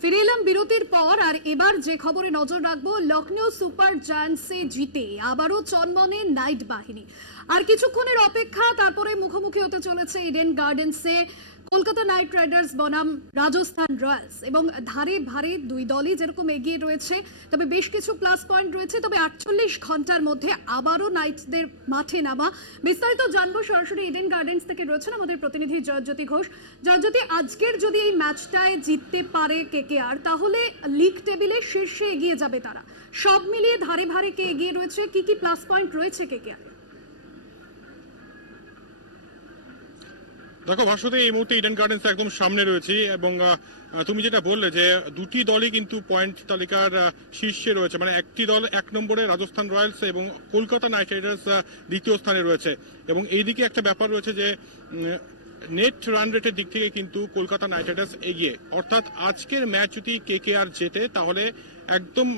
ফিরে এলাম বিরতির পর আর এবার যে খবরে নজর রাখবো, লখনৌ সুপার জায়ান্টসে জিতে আবারও চনমনে নাইট বাহিনী। আর কিছুক্ষণের অপেক্ষা, তারপরে মুখোমুখি হতে চলেছে ইডেন গার্ডেন্সে কলকাতা নাইট রাইডার্স বনাম রাজস্থান রয়্যালস। এবং ধারে ভারে দুই দলই যেরকম এগিয়ে রয়েছে, তবে বেশ কিছু প্লাস পয়েন্ট রয়েছে। তবে 48 ঘন্টার মধ্যে আবারও নাইটসদের মাঠে নামা। বিস্তারিত জানবো, সরাসরি ইডেন গার্ডেন্স থেকে রয়েছেন আমাদের প্রতিনিধি জয়জ্যোতি ঘোষ। জয়জ্যোতি, আজকের যদি এই ম্যাচটায় জিততে পারে কেকেআর, তাহলে লিগ টেবিলে শীর্ষে এগিয়ে যাবে তারা। সব মিলিয়ে ধারে ভারে কে এগিয়ে রয়েছে, কি কি প্লাস পয়েন্ট রয়েছে কেকেআর? দেখো ভাস্বতী, এই মুহূর্তে ইডেন গার্ডেন্স একদম সামনে রয়েছে এবং তুমি যেটা বললে যে দুটি দলই কিন্তু পয়েন্ট তালিকার শীর্ষে রয়েছে। মানে একটি দল 1 নম্বরে রাজস্থান রয়্যালস এবং কলকাতা নাইট রাইডার্স দ্বিতীয় স্থানে রয়েছে। এবং এইদিকে একটা ব্যাপার রয়েছে যে নেট রান রেটের দিক থেকে কিন্তু কলকাতা নাইট রাইডার্স এগিয়ে। অর্থাৎ আজকের ম্যাচ যদি কেকেআর জেতে তাহলে একদম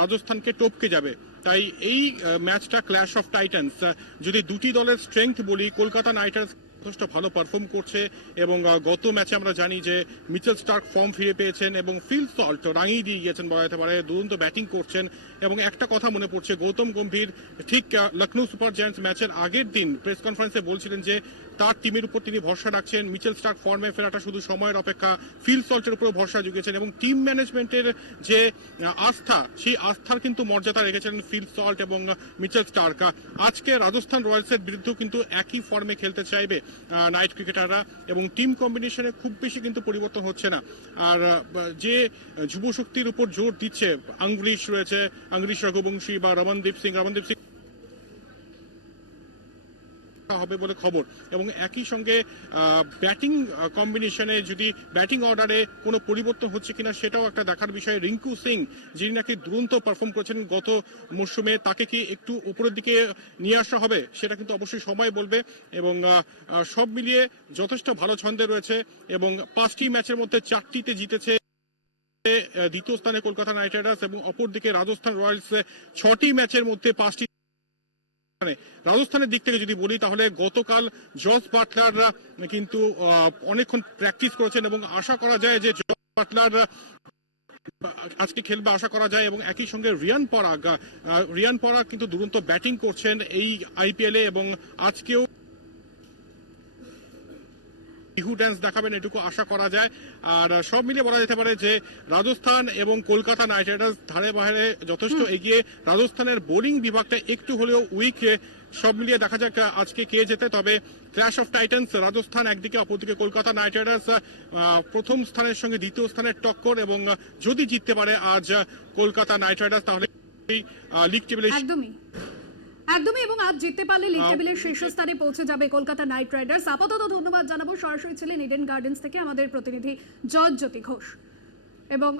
রাজস্থানকে টপকে যাবে। তাই এই ম্যাচটা ক্ল্যাশ অফ টাইটান্স। যদি দুটি দলের স্ট্রেংথ বলি, কলকাতা নাইট রাইডার্স যথেষ্ট ভালো পারফর্ম করছে এবং গত ম্যাচে আমরা জানি যে মিচেল স্টার্ক ফর্ম ফিরে পেয়েছেন এবং ফিল সল্ট রাঙিয়ে দিয়ে গিয়েছেন বলা যেতে পারে, দুরন্ত ব্যাটিং করছেন। এবং একটা কথা মনে পড়ছে, গৌতম গম্ভীর ঠিক লখনৌ সুপার জায়ান্টস ম্যাচের আগের দিন প্রেস কনফারেন্সে বলছিলেন যে তার টিমের উপর তিনি ভরসা রাখছেন, মিচেল স্টার্ক ফর্মে ফেরাটা শুধু সময়ের অপেক্ষা, ফিল সল্টের উপর ভরসা জুগিয়েছেন এবং টিম ম্যানেজমেন্টের যে আস্থা, সেই আস্থার কিন্তু মর্যাদা রেখেছেন ফিল সল্ট এবং মিচেল স্টার্ক। আজকে রাজস্থান রয়্যালসের বিরুদ্ধেও কিন্তু একই ফর্মে খেলতে চাইবে নাইট ক্রিকেটাররা এবং টিম কম্বিনেশনে খুব বেশি কিন্তু পরিবর্তন হচ্ছে না। আর যে যুব শক্তির উপর জোর দিচ্ছে, আংগ্রিশ রয়েছে, আংগ্রিশ রঘুবংশী বা রমনদীপ সিং হবে বলে খবর। এবং একই সঙ্গে ব্যাটিং কম্বিনেশনে যদি ব্যাটিং অর্ডারে কোনো পরিবর্তন হচ্ছে কিনা সেটাও একটা দেখার বিষয়। রিঙ্কু সিং, যিনি নাকি দুরন্ত পারফর্ম করেছেন গত মরশুমে, তাকে কি একটু উপরের দিকে নিয়ে আসা হবে সেটা কিন্তু অবশ্যই সময় বলবে। এবং সব মিলিয়ে যথেষ্ট ভালো ছন্দে রয়েছে এবং 5টি ম্যাচের মধ্যে 4টিতে জিতেছে দ্বিতীয় স্থানে কলকাতা নাইট রাইডার্স এবং অপরদিকে রাজস্থান রয়্যালস 6টি ম্যাচের মধ্যে 5টি। রাজস্থানের দিক থেকে যদি বলি তাহলে গতকাল জস বাটলাররা কিন্তু অনেকক্ষণ প্র্যাকটিস করেছেন এবং আশা করা যায় যে জস বাটলার আজকে খেলবে আশা করা যায়। এবং একই সঙ্গে রিয়ান পরাগ কিন্তু দুরন্ত ব্যাটিং করছেন এই আইপিএলে এবং আজকেও বিহু ড্যান্স দেখাবেন এটুকু আশা করা যায়। আর সব মিলিয়ে বলা যেতে পারে যে রাজস্থান এবং কলকাতা নাইট রাইডার্স ধারে বাহারে যথেষ্ট এগিয়ে। রাজস্থানের বোলিং বিভাগটা একটু হলেও উইক। সব মিলিয়ে দেখা যাক আজকে কে জেতে। তবে ক্ল্যাশ অফ টাইটান্স, রাজস্থান একদিকে, অপরদিকে কলকাতা নাইট রাইডার্স প্রথম স্থানের সঙ্গে দ্বিতীয় স্থানের টক্কর। এবং যদি জিততে পারে আজ কলকাতা নাইট রাইডার্স তাহলে লিগ টেবিলে একদমই এবং আজ জিততে পারলে লিগ টেবিলের শীর্ষস্থানে পৌঁছে যাবে কলকাতা নাইট রাইডার্স। আপাতত ধন্যবাদ জানাবো, সরাসরি ছিলেন ইডেন গার্ডেন্স থেকে আমাদের প্রতিনিধি জয়জ্যোতি ঘোষ। এবং